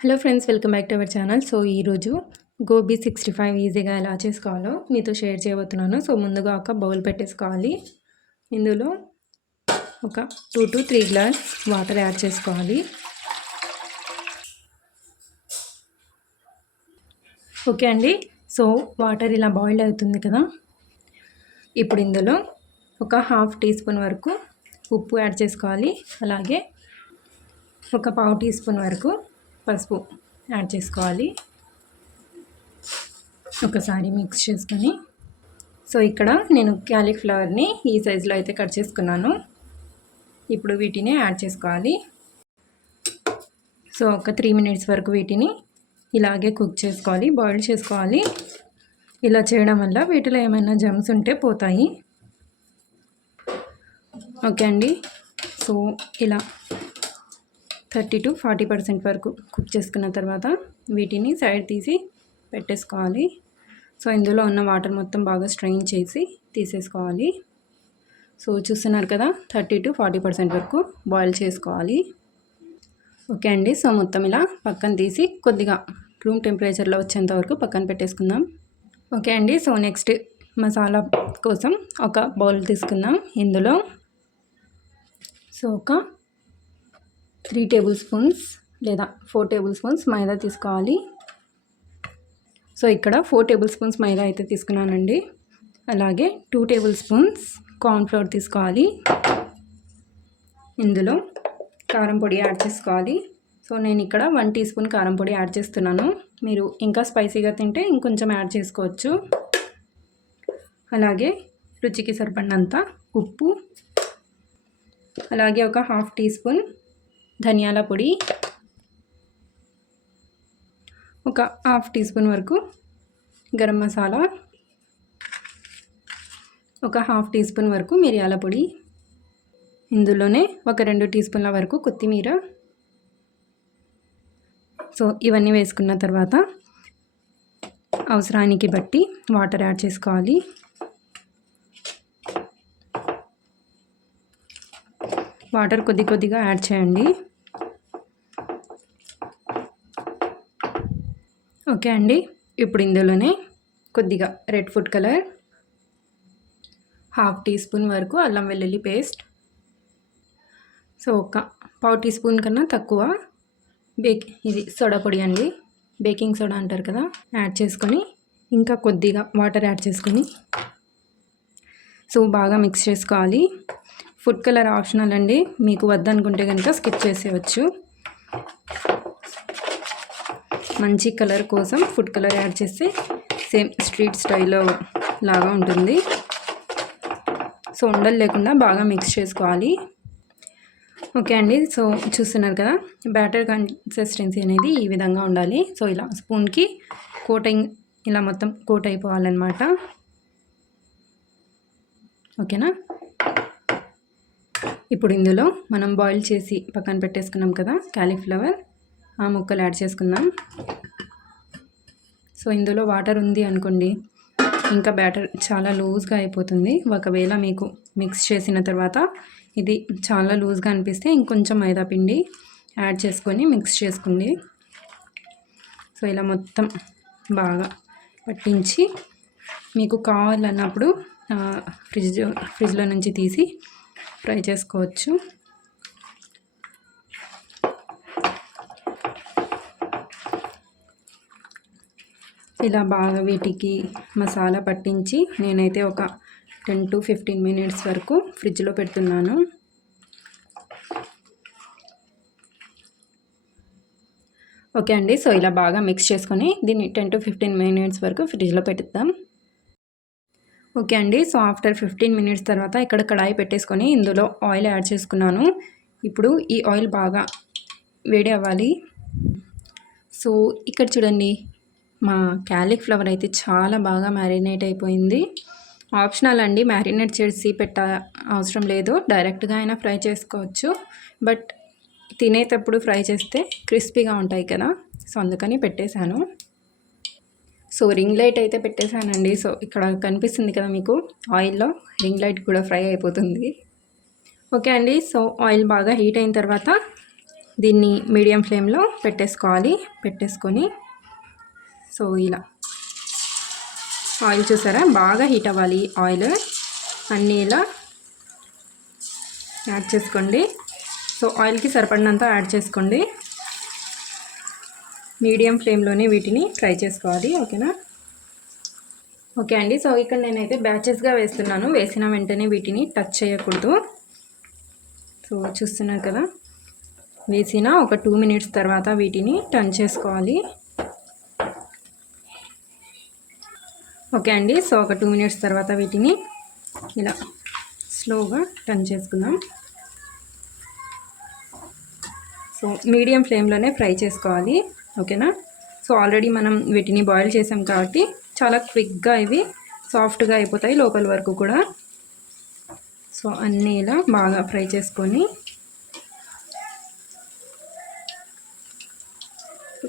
Hello friends, welcome back to our channel. So ఈరోజు గోబీ 65 ఈజీగా ఎలా చేసుకోవాలో మీతో షేర్ చేయబోతున్నాను. సో ముందుగా ఒక బౌల్ పెట్టేసుకోవాలి. ఇందులో ఒక 2 to 3 గ్లాస్ వాటర్ యాడ్ చేసుకోవాలి. ఓకే అండి. సో వాటర్ ఇలా బాయిల్ అవుతుంది కదా. ఇప్పుడు ఇందులో ఒక ½ టీ స్పూన్ వరకు ఉప్పు యాడ్ చేసుకోవాలి. అలాగే ఒక ½ టీ స్పూన్ వరకు పసుపు యాడ్ చేసుకోవాలి. ఒకసారి మిక్స్ చేసుకొని, సో ఇక్కడ నేను క్యాలీఫ్లవర్ని ఈ సైజులో అయితే కట్ చేసుకున్నాను. ఇప్పుడు వీటిని యాడ్ చేసుకోవాలి. సో ఒక 3 మినిట్స్ వరకు వీటిని ఇలాగే కుక్ చేసుకోవాలి, బాయిల్ చేసుకోవాలి. ఇలా చేయడం వల్ల వీటిలో ఏమైనా జమ్స్ ఉంటే పోతాయి. ఓకే అండి. సో ఇలా 30 to 40% వరకు కుక్ చేసుకున్న తర్వాత వీటిని సైడ్ తీసి పెట్టేసుకోవాలి. సో ఇందులో ఉన్న వాటర్ మొత్తం బాగా స్ట్రెయిన్ చేసి తీసేసుకోవాలి. సో చూస్తున్నారు కదా, 30 to 40% వరకు బాయిల్ చేసుకోవాలి. ఓకే అండి. సో మొత్తం ఇలా పక్కన తీసి కొద్దిగా రూమ్ టెంపరేచర్లో వచ్చేంత వరకు పక్కన పెట్టేసుకుందాం. ఓకే అండి. సో నెక్స్ట్ మసాలా కోసం ఒక బౌల్ తీసుకుందాం. ఇందులో సో ఒక 3 టేబుల్ స్పూన్స్ లేదా 4 టేబుల్ స్పూన్స్ మైదా తీసుకోవాలి. సో ఇక్కడ 4 టేబుల్ స్పూన్స్ మైదా అయితే తీసుకున్నానండి. అలాగే 2 టేబుల్ స్పూన్స్ కార్న్ఫ్లోర్ తీసుకోవాలి. ఇందులో కారం పొడి యాడ్ చేసుకోవాలి. సో నేను ఇక్కడ 1 టీ స్పూన్ కారం పొడి యాడ్ చేస్తున్నాను. మీరు ఇంకా స్పైసీగా తింటే ఇంకొంచెం యాడ్ చేసుకోవచ్చు. అలాగే రుచికి సరిపడినంత ఉప్పు, అలాగే ఒక ½ టీ స్పూన్ ధనియాల పొడి, ఒక ½ టీ స్పూన్ వరకు గరం మసాలా, ఒక ½ టీ స్పూన్ వరకు మిరియాల పొడి, ఇందులోనే ఒక 2 టీ స్పూన్ల వరకు కొత్తిమీర. సో ఇవన్నీ వేసుకున్న తర్వాత అవసరానికి బట్టి వాటర్ యాడ్ చేసుకోవాలి. వాటర్ కొద్దిగా యాడ్ చేయండి. ఓకే అండి. ఇప్పుడు ఇందులోనే కొద్దిగా red food colour, ½ teaspoon వరకు అల్లం వెల్లుల్లి పేస్ట్, సో ఒక ½ టీ స్పూన్ కన్నా తక్కువ ఇది సోడా పొడి అండి, బేకింగ్ సోడా అంటారు కదా, యాడ్ చేసుకొని ఇంకా కొద్దిగా వాటర్ యాడ్ చేసుకొని సో బాగా మిక్స్ చేసుకోవాలి. ఫుడ్ కలర్ ఆప్షనల్ అండి, మీకు వద్దనుకుంటే కనుక స్కిప్ చేసేయచ్చు. మంచి కలర్ కోసం ఫుడ్ కలర్ యాడ్ చేస్తే సేమ్ స్ట్రీట్ స్టైల్లో లాగా ఉంటుంది. సో ఉండలు లేకుండా బాగా మిక్స్ చేసుకోవాలి. ఓకే అండి. సో చూస్తున్నారు కదా, బ్యాటర్ కన్సిస్టెన్సీ అనేది ఈ విధంగా ఉండాలి. సో ఇలా స్పూన్కి కోటింగ్ ఇలా మొత్తం కోట్ అయిపోవాలన్నమాట. ఓకేనా. ఇప్పుడు ఇందులో మనం బాయిల్ చేసి పక్కన పెట్టేసుకున్నాం కదా క్యాలీఫ్లవర్, ఆ ముక్కలు యాడ్ చేసుకుందాం. సో ఇందులో వాటర్ ఉంది అనుకోండి, ఇంకా బ్యాటర్ చాలా లూజ్గా అయిపోతుంది. ఒకవేళ మీకు మిక్స్ చేసిన తర్వాత ఇది చాలా లూజ్గా అనిపిస్తే ఇంకొంచెం మైదా పిండి యాడ్ చేసుకొని మిక్స్ చేసుకోండి. సో ఇలా మొత్తం బాగా పట్టించి మీకు కావాలన్నప్పుడు ఫ్రిడ్జ్లో నుంచి తీసి ఫ్రై చేసుకోవచ్చు. ఇలా బాగా వీటికి మసాలా పట్టించి నేనైతే ఒక 10 to 15 మినిట్స్ వరకు ఫ్రిడ్జ్లో పెడుతున్నాను. ఓకే అండి. సో ఇలా బాగా మిక్స్ చేసుకొని దీన్ని 10 to 15 మినిట్స్ వరకు ఫ్రిడ్జ్లో పెట్టుద్దాం. ఓకే అండి. సో ఆఫ్టర్ 15 మినిట్స్ తర్వాత ఇక్కడ కడాయి పెట్టేసుకొని ఇందులో ఆయిల్ యాడ్ చేసుకున్నాను. ఇప్పుడు ఈ ఆయిల్ బాగా వేడి అవ్వాలి. సో ఇక్కడ చూడండి, మా క్యాలీఫ్లవర్ అయితే చాలా బాగా మ్యారినేట్ అయిపోయింది. ఆప్షనల్ అండి, మ్యారినేట్ చేసి అవసరం లేదు, డైరెక్ట్గా అయినా ఫ్రై చేసుకోవచ్చు. బట్ తినేటప్పుడు ఫ్రై చేస్తే క్రిస్పీగా ఉంటాయి కదా, సో అందుకని పెట్టేశాను. సో రింగ్ లైట్ అయితే పెట్టేశానండి. సో ఇక్కడ కనిపిస్తుంది కదా మీకు, ఆయిల్లో రింగ్ లైట్ కూడా ఫ్రై అయిపోతుంది. ఓకే అండి. సో ఆయిల్ బాగా హీట్ అయిన తర్వాత దీన్ని మీడియం ఫ్లేమ్లో పెట్టేసుకోవాలి. పెట్టేసుకొని సో ఇలా ఆయిల్ చూసారా బాగా హీట్ అవ్వాలి. ఆయిల్ అన్నీ ఇలా యాడ్ చేసుకోండి. సో ఆయిల్కి సరిపడినంత యాడ్ చేసుకోండి. మీడియం ఫ్లేమ్లోనే వీటిని ఫ్రై చేసుకోవాలి. ఓకేనా? ఓకే అండి. సో ఇక్కడ నేనైతే బ్యాచెస్గా వేస్తున్నాను. వేసిన వెంటనే వీటిని టచ్ చేయకూడదు. సో చూస్తున్నారు కదా, వేసిన ఒక 2 మినిట్స్ తర్వాత వీటిని టర్న్ చేసుకోవాలి. ఓకే అండి. సో ఒక 2 మినిట్స్ తర్వాత వీటిని ఇలా స్లోగా టర్న్ చేసుకుందాం. సో మీడియం ఫ్లేమ్లోనే ఫ్రై చేసుకోవాలి. ఓకేనా? సో ఆల్రెడీ మనం వీటిని బాయిల్ చేసాం కాబట్టి చాలా క్విక్గా ఇవి సాఫ్ట్గా అయిపోతాయి లోపల వరకు కూడా. సో అన్నీ ఇలా బాగా ఫ్రై చేసుకొని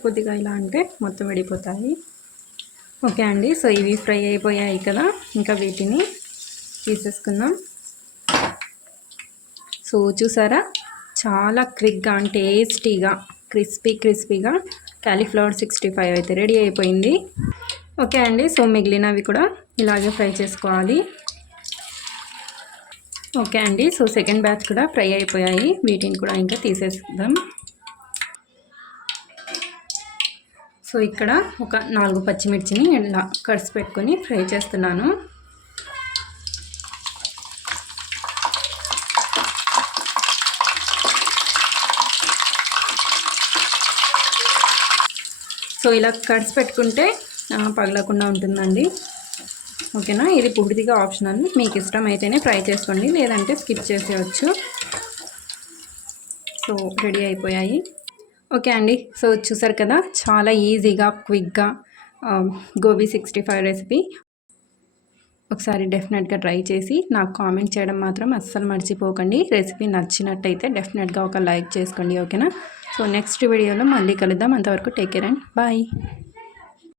కొద్దిగా ఇలా అంటే మొత్తం విడిపోతాయి. ఓకే అండి. సో ఇవి ఫ్రై అయిపోయాయి కదా, ఇంకా వీటిని తీసేసుకుందాం. సో చూసారా చాలా క్విక్గా టేస్టీగా క్రిస్పీగా కాలీఫ్లవర్ 65 అయితే రెడీ అయిపోయింది. ఓకే అండి. సో మిగిలినవి కూడా ఇలాగే ఫ్రై చేసుకోవాలి. ఓకే అండి. సో సెకండ్ బ్యాచ్ కూడా ఫ్రై అయిపోయాయి. వీటిని కూడా ఇంకా తీసేద్దాం. సో ఇక్కడ ఒక 4 పచ్చిమిర్చిని ఇలా కట్స్ పెట్టుకొని ఫ్రై చేస్తున్నాను. సో ఇలా కట్స్ పెట్టుకుంటే పగలకుండా ఉంటుందండి. ఓకేనా? ఇది పూర్తిగా ఆప్షనల్. మీకు ఇష్టం అయితేనే ఫ్రై చేసుకోండి, లేదంటే స్కిప్ చేసేయచ్చు. సో రెడీ అయిపోయాయి. ఓకే అండి. సో చూసారు కదా, చాలా ఈజీగా క్విక్గా గోబీ 65 రెసిపీ. ఒకసారి డెఫినెట్గా ట్రై చేసి నాకు కామెంట్ చేయడం మాత్రం అస్సలు మర్చిపోకండి. రెసిపీ నచ్చినట్టయితే డెఫినెట్గా ఒక లైక్ చేసుకోండి. ఓకేనా? సో నెక్స్ట్ వీడియోలో మళ్ళీ కలుద్దాం. అంతవరకు టేక్ కేర్ అండ్ బాయ్.